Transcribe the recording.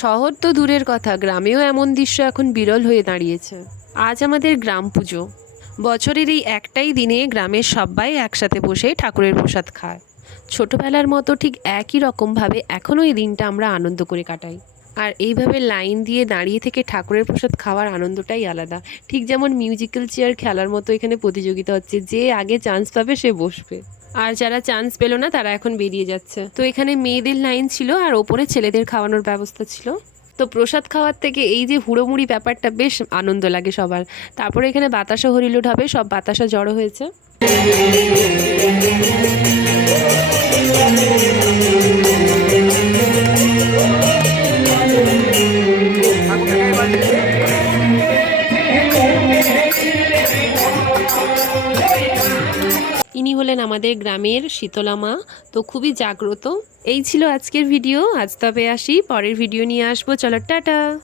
শহর তো দূরের কথা, গ্রামেও এমন দৃশ্য এখন বিরল হয়ে দাঁড়িয়েছে। আজ আমাদের গ্রাম পুজো। বছরের এই একটাই দিনে গ্রামের সবাই একসাথে বসে ঠাকুরের প্রসাদ খায়। ছোটবেলার মতো ঠিক একই রকমভাবে এখনও এই দিনটা আমরা আনন্দ করে কাটাই। আর এইভাবে লাইন দিয়ে দাঁড়িয়ে থেকে ঠাকুরের প্রসাদ খাওয়ার আনন্দটাই আলাদা। ঠিক যেমন মিউজিক্যাল চেয়ার খেলার মতো এখানে প্রতিযোগিতা হচ্ছে, যে আগে চান্স পাবে সে বসবে। আর যারা চান্স পেল না তারা এখন বেরিয়ে যাচ্ছে। তো এখানে মেয়েদের লাইন ছিল আর ওপরে ছেলেদের খাওয়ানোর ব্যবস্থা ছিল। তো প্রসাদ খাওয়ার থেকে এই যে হুড়োমুড়ি ব্যাপারটা বেশ আনন্দ লাগে সবার। তারপরে এখানে বাতাসা হরিলুট হবে, সব বাতাসা জড়ো হয়েছে। ইনি হলেন আমাদের গ্রামের শীতলা মা। তো খুবই জাগ্রত। এই ছিল আজকের ভিডিও। আজ তবে আসি, পরের ভিডিও নিয়ে আসবো। চলো, টাটা।